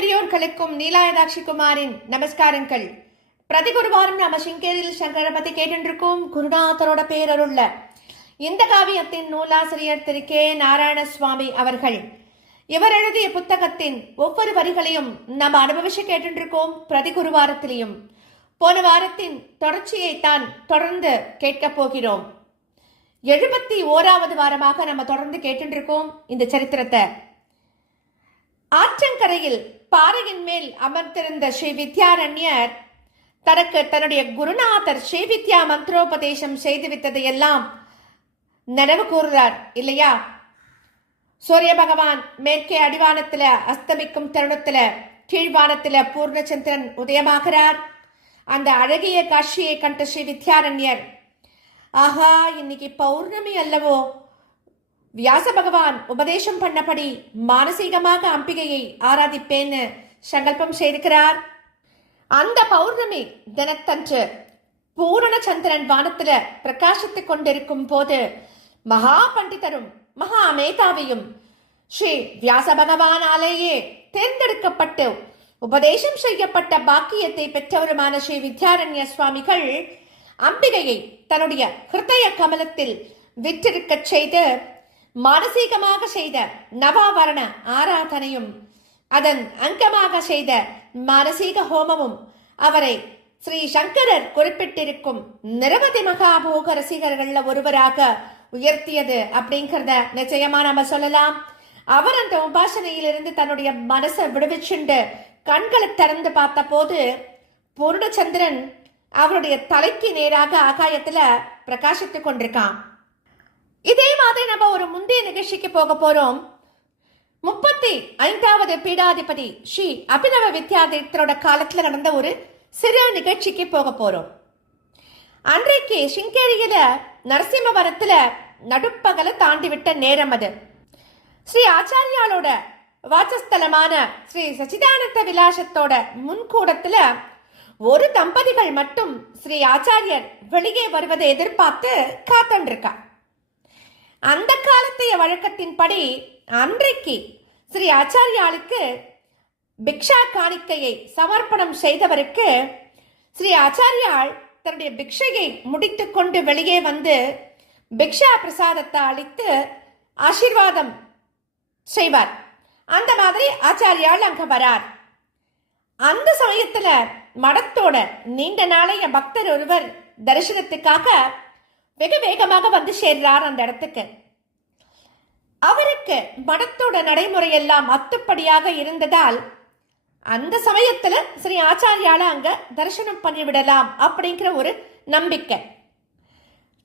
பெரியோர்களுக்கும் நீலாயதாட்சி குமாரின் நமஸ்காரங்கள். பிரதி குருவாரம் நாம சிங்கேரியில் சங்கரை பத்தி கேட்டுருக்கோம் குருநாதரோட பேரருள்ள இந்த காவியத்தின் நூலாசிரியர் திரு கே. நாராயணசுவாமி அவர்கள். இவர் எழுதிய புத்தகத்தின் ஒவ்வொரு வரிகளையும் நம்ம அனுபவிச்சு கேட்டுருக்கோம் பிரதி குருவாரத்திலையும் போன வாரத்தின் தொடர்ச்சியை தான் தொடர்ந்து கேட்கப் போகிறோம். எழுபத்தி ஓராவது வாரமாக நம்ம தொடர்ந்து கேட்டுருக்கோம் இந்த சரித்திரத்தை. ஆற்றங்கரையில் பாறையின் மேல் அமர்ந்திருந்த ஸ்ரீ வித்யாரண்யர் தனக்கு தன்னுடைய குருநாதர் ஸ்ரீ வித்யா மந்திரோபதேசம் செய்துவிட்டதை எல்லாம் நினைவு கூறுறார் இல்லையா? சூரிய பகவான் மேற்கே அடிவானத்துல அஸ்தமிக்கும் தருணத்துல கீழ்வானத்துல பூர்ணச்சந்திரன் உதயமாகிறார். அந்த அழகிய காட்சியை கண்ட ஸ்ரீ வித்யாரண்யர் ஆஹா இன்னைக்கு பௌர்ணமி அல்லவோ? வியாச பகவான் உபதேசம் பண்ணபடி மானசீகமாக அம்பிகையை ஆராதிப்பேன்னு சங்கல்பம் செய்திருக்கிறார். அந்த பௌர்ணமி தினத்தன்று பூரண சந்திரன் வானத்துல பிரகாசித்துக் கொண்டிருக்கும் போது மகா பண்டிதரும் மகா மேதாவியும் ஸ்ரீ வியாச பகவானாலேயே தேர்ந்தெடுக்கப்பட்டு உபதேசம் செய்யப்பட்ட பாக்கியத்தை பெற்றவருமான ஸ்ரீ வித்யாரண்ய சுவாமிகள் அம்பிகையை தன்னுடைய ஹிருதய கமலத்தில் விற்றிருக்கச் செய்து மானசீகமாக செய்த நவாவரண ஆராதனையும் அதன் அங்கமாக செய்த மானசீக ஹோமமும் அவரை ஸ்ரீ சங்கரர் குறிப்பிட்டிருக்கும் நிரவதி மகாபோக ரசிகர்கள்ல ஒருவராக உயர்த்தியது அப்படிங்கிறத நிச்சயமா நம்ம சொல்லலாம். அவர் அந்த உபாசனையிலிருந்து தன்னுடைய மனசை விடுவிச்சுண்டு கண்களை திறந்து பார்த்த போது பூர்ணச்சந்திரன் அவருடைய தலைக்கு நேராக ஆகாயத்துல பிரகாசித்துக் கொண்டிருக்கான். இதே மாதிரி நம்ம ஒரு முந்தைய நிகழ்ச்சிக்கு போக போறோம். முப்பத்தி ஐந்தாவது பீடாதிபதி ஸ்ரீ அபிநவ வித்யாதித்தரோட காலத்துல நடந்த ஒரு சிறு நிகழ்ச்சிக்கு போக போறோம். அன்றைக்கு சிங்கேரியில நரசிம்மவரத்துல நடுப்பகலை தாண்டி விட்ட நேரம் அது. ஸ்ரீ ஆச்சாரியாலோட வாசஸ்தலமான ஸ்ரீ சச்சிதானந்த விலாசத்தோட முன்கூடத்துல ஒரு தம்பதிகள் மட்டும் ஸ்ரீ ஆச்சாரியர் வெளியே வருவதை எதிர்பார்த்து காத்துருக்கா அந்த காலத்தைய வழக்கத்தின்படி அன்றைக்கு ஸ்ரீ ஆச்சாரியாளுக்கு பிக்ஷா காணிக்கையை சமர்ப்பணம் செய்தவருக்கு ஸ்ரீ ஆச்சாரியாள் தன்னுடைய பிக்ஷையை முடித்துக்கொண்டு வெளியே வந்து பிக்ஷா பிரசாதத்தை அளித்து ஆசீர்வாதம் செய்வார். அந்த மாதிரி ஆச்சாரியால் அங்க வரார். அந்த சமயத்துல மடத்தோட நீண்ட நாளைய பக்தர் ஒருவர் தரிசனத்துக்காக வெகு வேகமாக வந்து சேர்றார் அந்த இடத்துக்கு. அவருக்கு மடத்தோட நடைமுறை எல்லாம் அத்துப்படியாக இருந்ததால் அந்த சமயத்துல ஸ்ரீ ஆச்சாரியால அங்க தரிசனம் பண்ணிவிடலாம் அப்படிங்கிற ஒரு நம்பிக்கை.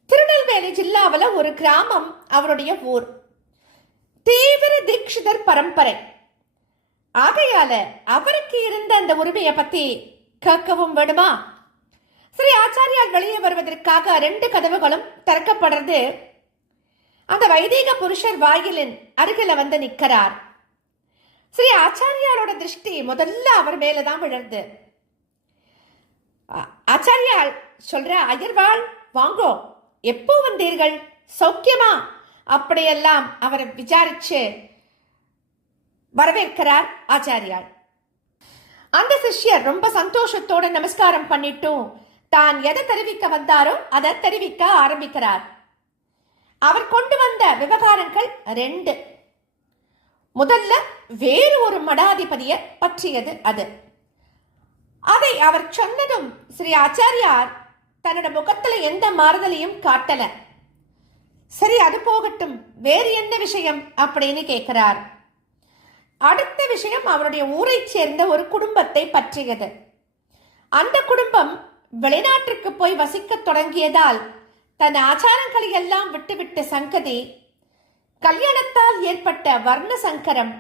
திருநெல்வேலி ஜில்லாவில் ஒரு கிராமம் அவருடைய ஊர். தீவிர தீட்சிதர் பரம்பரை. ஆகையால அவருக்கு இருந்த அந்த உரிமையை பத்தி கேட்கவும் வேணுமா? ஸ்ரீ ஆச்சாரியால் வெளியே வருவதற்காக ரெண்டு கதவுகளும் திறக்கப்படுறது. அந்த வைதீக புருஷர் வாயிலின் அருகில வந்து நிற்கிறார். ஸ்ரீ ஆச்சாரியாரோட திருஷ்டி முதல்ல அவர் மேலதான் விழுந்து. ஆச்சாரியால் சொல்ற அயர்வாள் வாங்கோ எப்போ வந்தீர்கள்? சௌக்கியமா? அப்படியெல்லாம் அவரை விசாரிச்சு வரவேற்கிறார் ஆச்சாரியால். அந்த சிஷ்யர் ரொம்ப சந்தோஷத்தோட நமஸ்காரம் பண்ணிட்டும் தான் எதை தெரிவிக்க வந்தாரோ அதை தெரிவிக்க ஆரம்பிக்கிறார். அவர் கொண்டு வந்த விவகாரங்கள் ரெண்டு. முதல்ல வேறு ஒரு மடாதிபதியை பற்றியது அது. அதை அவர் சொன்னதும் ஸ்ரீ ஆச்சாரியார் தன்னோட முகத்துல எந்த மாறுதலையும் காட்டல. சரி அது போகட்டும். வேறு என்ன விஷயம் அப்படின்னு கேட்கிறார் அடுத்த விஷயம் அவருடைய ஊரைச் சேர்ந்த ஒரு குடும்பத்தை பற்றியது. அந்த குடும்பம் வெளிநாட்டிற்கு போய் வசிக்கத் தொடங்கியதால் தன் ஆச்சாரங்களை எல்லாம் விட்டுவிட்ட சங்கதி கல்யாணத்தால் ஏற்பட்ட வர்ண சங்கரம்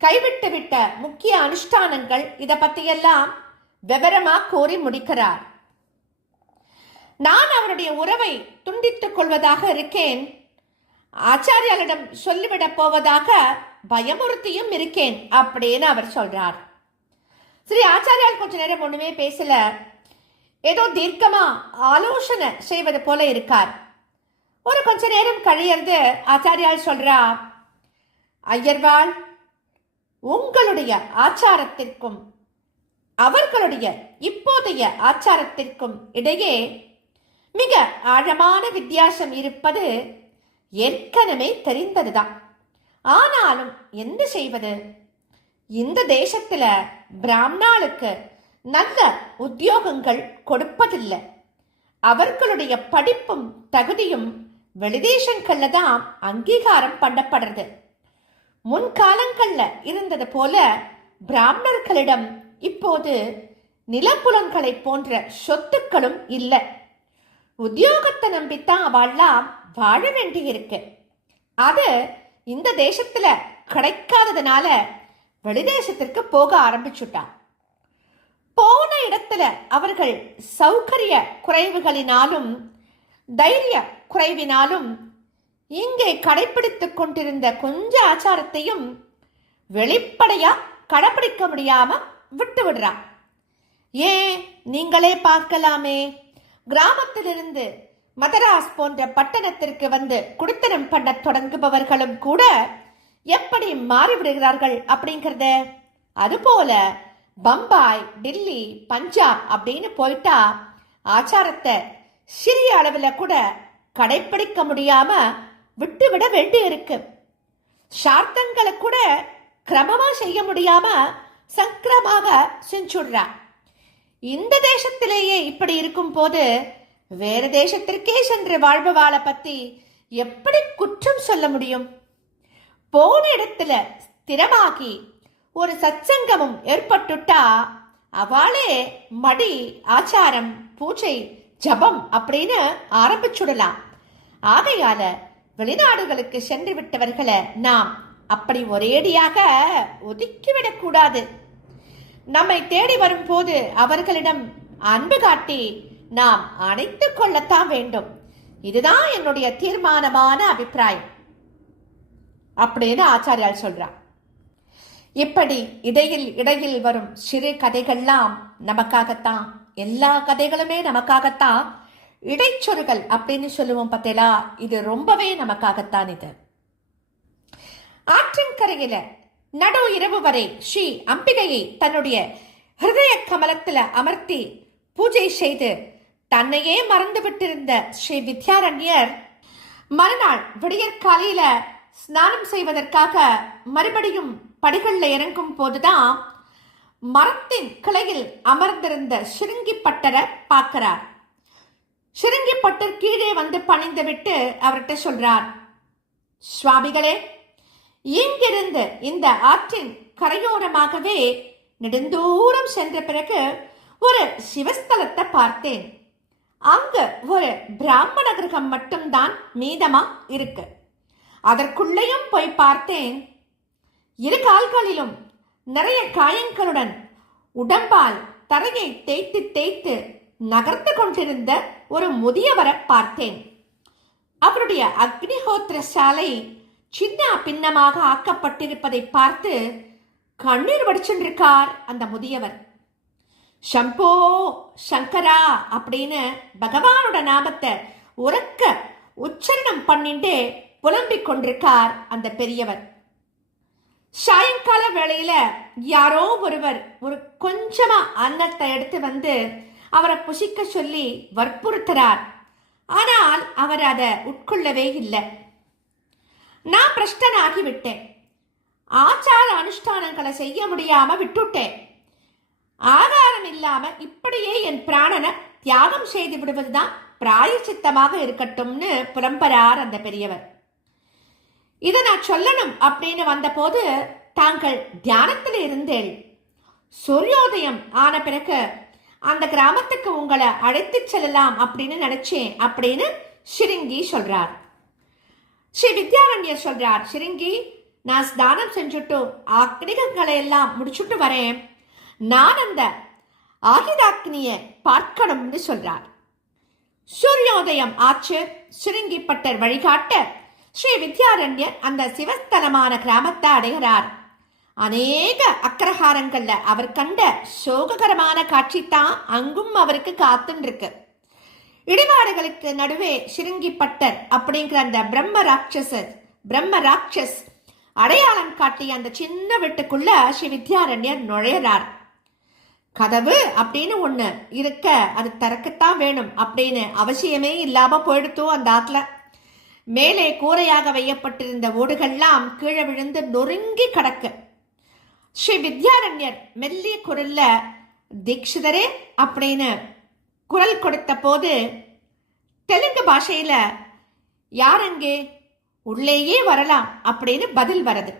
கைவிட்டுவிட்ட முக்கிய அனுஷ்டானங்கள் இதை பத்தியெல்லாம் விவரமா கூறி முடிக்கிறார். நான் அவருடைய உறவை துண்டித்துக் கொள்வதாக இருக்கேன். ஆச்சாரியாரிடம் சொல்லிவிடப் போவதாக பயமுறுத்தியும் இருக்கேன் அப்படின்னு அவர் சொல்றார். ஸ்ரீ ஆச்சாரியால் கொஞ்ச நேரம் ஒண்ணுமே பேசல. ஏதோ தீர்க்கமா ஆலோசனை செய்வது போல இருக்கார். ஒரு கொஞ்ச நேரம் கழியறது ஆச்சாரியால் சொல்றா ஐயர்வாள் உங்களுடைய ஆச்சாரத்திற்கும் அவர்களுடைய இப்போதைய ஆச்சாரத்திற்கும் இடையே மிக ஆழமான வித்தியாசம் இருப்பது ஏற்கனவே தெரிந்ததுதான். ஆனாலும் என்ன செய்வது? இந்த தேசத்துல பிராமணாளுக்கு நல்ல உத்தியோகங்கள் கொடுப்பதில்லை. அவர்களுடைய படிப்பும் தகுதியும் வெளிதேசங்கள்ல தான் அங்கீகாரம் பண்ணப்படுறது. முன்காலங்கள்ல இருந்தது போல பிராமணர்களிடம் இப்போது நிலப்புலன்களை போன்ற சொத்துக்களும் இல்லை. உத்தியோகத்தை நம்பித்தான் அவெல்லாம் வாழ வேண்டியிருக்கு. அது இந்த தேசத்துல கிடைக்காததுனால வெளிதேசத்திற்கு போக ஆரம்பிச்சுட்டான். நேரத்தில் அவர்கள் சௌகரிய குறைவுகளினாலும் தைரிய குறைவினாலும் இங்கே கடைபிடித்துக் கொண்டிருந்த கொஞ்ச ஆச்சாரத்தையும் வெளிப்படையா கடைபிடிக்க முடியாம விட்டு விடுறான் ஏன் நீங்களே பார்க்கலாமே. கிராமத்திலிருந்து மதராஸ் போன்ற பட்டணத்திற்கு வந்து குடித்தனம் பண்ண தொடங்குபவர்களும் கூட எப்படி மாறிவிடுகிறார்கள் அப்படிங்கறத. அதுபோல பம்பாய் டில்லி பஞ்சாப் அப்படின்னு போயிட்டா ஆச்சாரத்தை சிறிய அளவில் கூட கடைப்பிடிக்க முடியாம விட்டுவிட வேண்டி இருக்கு. சார்த்தங்களை கூட கிரமமா செய்ய முடியாம சக்கிரமாக செஞ்சுடுறா. இந்த தேசத்திலேயே இப்படி இருக்கும் போது வேறு தேசத்திற்கே சென்று வாழ்பவாளை பத்தி எப்படி குற்றம் சொல்ல முடியும்? போன இடத்துல ஸ்திரமாகி ஒரு சச்சங்கமும் ஏற்பட்டுட்டா அவளே மடி ஆச்சாரம் பூஜை ஜபம் அப்படின்னு ஆரம்பிச்சுடலாம். ஆகையால வெளிநாடுகளுக்கு சென்று விட்டவர்களை நாம் அப்படி ஒரேடியாக ஒதுக்கிவிடக்கூடாது நம்மை தேடி வரும்போது அவர்களிடம் அன்பு காட்டி நாம் அணைத்துக் கொள்ளத்தான் வேண்டும். இதுதான் என்னுடைய தீர்மானமான அபிப்பிராயம். அப்படின்னு ஆச்சாரியால் சொல்றார் இப்படி இடையில் இடையில் வரும் சிறு கதைகள்லாம் நமக்காகத்தான். எல்லா கதைகளுமே நமக்காகத்தான். இடைச்சொருகள் அப்படின்னு சொல்லுவோம் பார்த்தேலா இது ரொம்பவே நமக்காகத்தான் இது. ஆற்றங்கரையில நடு இரவு வரை ஸ்ரீ அம்பிகையை தன்னுடைய ஹிருதய கமலத்தில் அமர்த்தி பூஜை செய்து தன்னையே மறந்து விட்டிருந்த ஸ்ரீ வித்யாரண்யர் மறுநாள் விடியற்காலையில ஸ்நானம் செய்வதற்காக மறுபடியும் படிகளில் இறங்கும் போதுதான் மரத்தின் கிளையில் அமர்ந்திருந்த சிறுங்கி பட்டரை பார்க்கிறார். சிறுங்கி பட்டர் கீழே வந்து பணிந்து விட்டு அவர்கிட்ட சொல்றார் சுவாமிகளே இங்கிருந்து இந்த ஆற்றின் கரையோரமாகவே நெடுந்தூரம் சென்ற பிறகு ஒரு சிவஸ்தலத்தை பார்த்தேன். அங்கு ஒரு பிராமண கிரகம் மட்டும்தான் மீதமா இருக்கு. அதற்குள்ளேயும் போய் பார்த்தேன். இரு கால்களிலும் நிறைய காயங்களுடன் உடம்பால் தரையை தேய்த்து தேய்த்து நகர்ந்து கொண்டிருந்த ஒரு முதியவரை பார்த்தேன். அவருடைய அக்னிஹோத்திர சாலை சின்ன பின்னமாக ஆக்கப்பட்டிருப்பதை பார்த்து கண்ணீர் வடிச்சென்றிருக்கார் அந்த முதியவர். ஷம்போ சங்கரா அப்படின்னு பகவானோட நாமத்தை உறக்க உச்சரணம் பண்ணிட்டு புலம்பிக் கொண்டிருக்கார் அந்த பெரியவர். சாயங்கால வேளையில யாரோ ஒருவர் ஒரு கொஞ்சமா அன்னத்தை எடுத்து வந்து அவரை புசிக்க சொல்லி வற்புறுத்துறார். ஆனால் அவர் அதை உட்கொள்ளவே இல்லை. நான் பிரஷ்டனாகி விட்டேன் ஆச்சார அனுஷ்டானங்களை செய்ய முடியாம விட்டுட்டேன். ஆதாரம் இல்லாம இப்படியே என் பிராணனை தியாகம் செய்து விடுவதுதான் பிராயச்சித்தமாக இருக்கட்டும்னு புலம்பரார் அந்த பெரியவர். இதை நான் சொல்லணும் அப்படின்னு வந்தபோது தாங்கள் தியானத்தில் இருந்தேள். சூரியோதயம் ஆன பிறகு அந்த கிராமத்துக்கு உங்களை அழைத்துச் செல்லலாம் அப்படின்னு நினைச்சேன் அப்படின்னு ஷிரிங்கி சொல்றார். ஸ்ரீ வித்யாரண்யர் சொல்றார் ஷிரிங்கி நான் ஸ்நானம் செஞ்சுட்டு அக்னிகங்களை எல்லாம் முடிச்சுட்டு வரேன். நான் அந்த ஆகிதாக்னிய பார்க்கணும்னு சொல்றார். சூரியோதயம் ஆச்சு சிறுங்கி பட்டர் வழிகாட்ட ஸ்ரீ வித்யாரண்யர் அந்த சிவஸ்தலமான கிராமத்தை அடைகிறார். அநேக அக்ரஹாரங்கள்ல அவர் கண்ட சோககரமான காட்சி தான் அங்கும் அவருக்கு காத்துன்னு இடிபாடுகளுக்கு நடுவே சிறுங்கி பட்டர் அப்படிங்கிற அந்த பிரம்ம ராட்சசர் பிரம்ம ராட்சஸ் அடையாளம் காட்டிய அந்த சின்ன வீட்டுக்குள்ள ஸ்ரீ வித்யாரண்யர் நுழையிறார். கதவு அப்படின்னு ஒண்ணு இருக்க அது திறக்கத்தான் வேணும் அப்படின்னு அவசியமே இல்லாம போயிடுத்தோம் அந்த ஆத்துல. மேலே கூரையாக வையப்பட்டிருந்த ஓடுகள்லாம் கீழே விழுந்து நொறுங்கி கிடக்கு. ஸ்ரீ வித்யாரண்யர் மெல்லிய குரல்ல தீக்ஷிதரே அப்படின்னு குரல் கொடுத்த போது தெலுங்கு பாஷையில யாரங்கே? உள்ளேயே வரலாம் அப்படின்னு பதில் வரது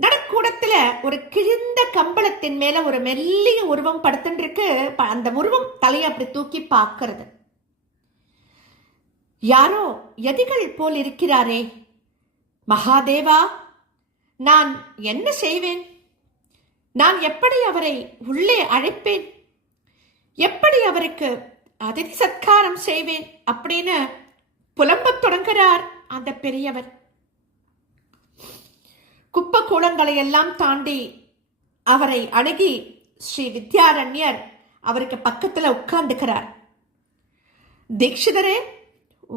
நடக்கூடத்துல ஒரு கிழிந்த கம்பளத்தின் மேல ஒரு மெல்லிய உருவம் படுத்துட்டு இருக்கு ப- அந்த உருவம் தலையை அப்படி தூக்கி பார்க்கறது. யாரோ எதிகள் போல் இருக்கிறாரே. மகாதேவா நான் என்ன செய்வேன்? நான் எப்படி அவரை உள்ளே அழைப்பேன்? எப்படி அவருக்கு அதிதி சத்காரம் செய்வேன் அப்படின்னு புலம்பத் தொடங்குகிறார் அந்த பெரியவர். குப்ப கூடங்களை எல்லாம் தாண்டி அவரை அணுகி ஸ்ரீ வித்யாரண்யர் அவருக்கு பக்கத்தில் உட்கார்ந்துக்கிறார். தீக்ஷிதரே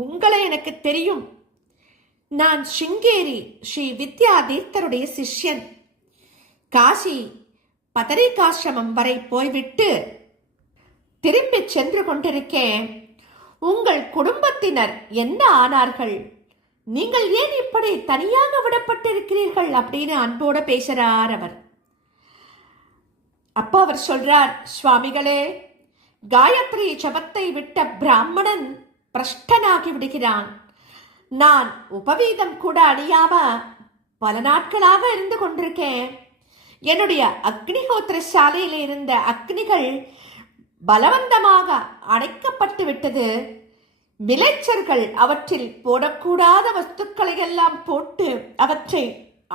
உங்களை எனக்கு தெரியும். நான் சிங்கேரி ஸ்ரீ வித்யா தீர்த்தருடைய சிஷ்யன். காசி பதரிகாசிரமம் வரை போய்விட்டு திரும்பி சென்று கொண்டிருக்கேன். உங்கள் குடும்பத்தினர் என்ன ஆனார்கள்? நீங்கள் ஏன் இப்படி தனியாக விடப்பட்டிருக்கிறீர்கள் அப்படின்னு அன்போட பேசுறார் அவர். அப்பா அவர் சொல்றார் சுவாமிகளே காயத்ரி ஜபத்தை விட்ட பிராமணன் பிரஷ்டனாகி விடுகிறான். நான் உபவீதம் கூட அணியாம பல நாட்களாக இருந்து கொண்டிருக்கேன். என்னுடைய அக்னிஹோத்திர சாலையில் இருந்த அக்னிகள் பலவந்தமாக அணைக்கப்பட்டு விட்டது. விளைச்சர்கள் அவற்றில் போடக்கூடாத வஸ்துக்களை எல்லாம் போட்டு அவற்றை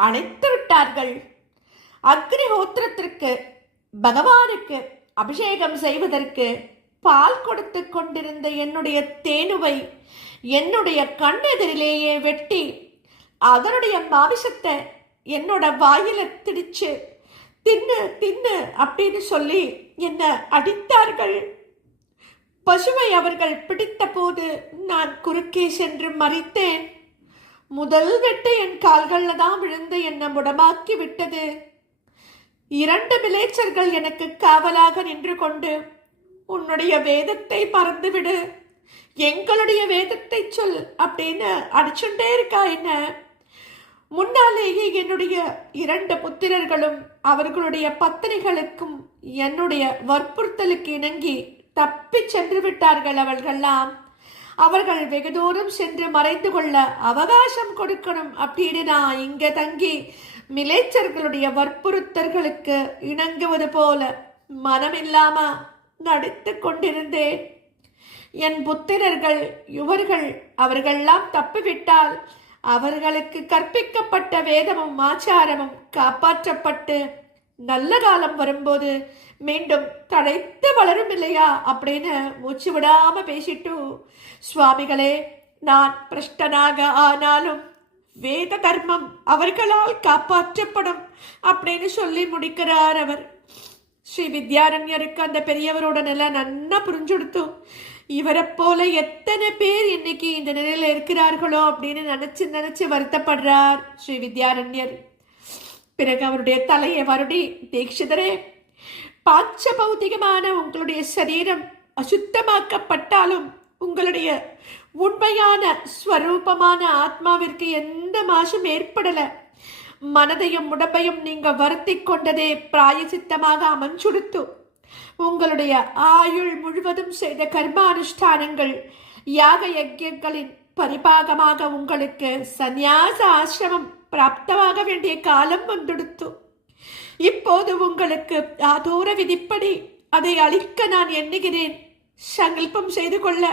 அணைத்து விட்டார்கள். அக்னிஹோத்திரத்திற்கு பகவானுக்கு அபிஷேகம் செய்வதற்கு பால் கொடுத்து கொண்டிருந்த என்னுடைய தேனுவை என்னுடைய கண்ணெதிரிலேயே வெட்டி அதனுடைய மாமிசத்தை என்னோட வாயில திடிச்சு தின்னு தின்னு அப்படின்னு சொல்லி என்ன அடித்தார்கள். பசுவை அவர்கள் பிடித்த போது நான் குறுக்கே சென்று மறித்தேன். முதல் வெட்டு என் கால்கள்ல தான் விழுந்து என்னை முடமாக்கி விட்டது. இரண்டு விளைச்சர்கள் எனக்கு காவலாக நின்று கொண்டு உன்னுடைய வேதத்தை மறந்துவிடு. எங்களுடைய வேதத்தை சொல் அப்படின்னு அடிச்சுட்டே இருக்கா என்ன? முன்னாலேயே என்னுடைய இரண்டு புத்திரர்களும் அவர்களுடைய பத்தினிகளுக்கும் என்னுடைய வற்புறுத்தலுக்கு இணங்கி தப்பிச் சென்று விட்டார்கள் அவர்கள்லாம். அவர்கள் வெகு தூரம் சென்று மறைந்து கொள்ள அவகாசம் கொடுக்கணும் அப்படின்னு நான் இங்க தங்கி மிலேச்சர்களுடைய வற்புறுத்தல்களுக்கு இணங்குவது போல மனமில்லாம நடித்து கொண்டிருந்தேன் என் புத்திரர்கள் இவர்கள் அவர்கள்லாம் தப்பிவிட்டால் அவர்களுக்கு கற்பிக்கப்பட்ட வேதமும் ஆச்சாரமும் காப்பாற்றப்பட்டு நல்ல காலம் வரும்போது மீண்டும் தழைத்து வளரும் இல்லையா அப்படின்னு மூச்சு விடாம பேசிட்டு சுவாமிகளே நான் பிரஷ்டனாக ஆனாலும் வேத தர்மம் அவர்களால் காப்பாற்றப்படும் அப்படின்னு சொல்லி முடிக்கிறார் அவர். ஸ்ரீ வித்யாரண்யருக்கு அந்த பெரியவரோட நிலை நன்னா புரிஞ்சுடுத்தும் இவரை போல எத்தனை பேர் இன்னைக்கு இந்த நிலையில இருக்கிறார்களோ அப்படின்னு நினைச்சு நினைச்சு வருத்தப்படுறார் ஸ்ரீ வித்யாரண்யர். பிறகு அவருடைய தலையை வருடி தீட்சிதரே பாச்ச பௌத்திகமான உங்களுடைய சரீரம் அசுத்தமாக்கப்பட்டாலும் உங்களுடைய உண்மையான ஸ்வரூபமான ஆத்மாவிற்கு எந்த மாசும் ஏற்படலை. மனதையும் உடம்பையும் நீங்க வருத்தி கொண்டதே பிராயசித்தமாக அமஞ்சுடுத்து. உங்களுடைய ஆயுள் முழுவதும் செய்த கர்மானுஷ்டானங்கள் யாக யஜ்யங்களின் பரிபாகமாக உங்களுக்கு சந்நியாச ஆசிரமம் பிராப்தமாக வேண்டிய காலம் வந்துடுத்து. இப்போது உங்களுக்கு ஆதோர விதிப்படி அதை அழிக்க நான் எண்ணுகிறேன். சங்கல்பம் செய்து கொள்ள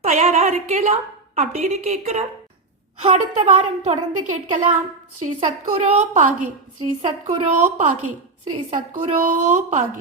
தயாரா இருக்கேளா? அப்படின்னு கேட்கிறார். அடுத்த வாரம் தொடர்ந்து கேட்கலாம். ஸ்ரீ சத்குரோ பாகி. ஸ்ரீ சத்குரோ பாகி. ஸ்ரீ சத்குரோ பாகி.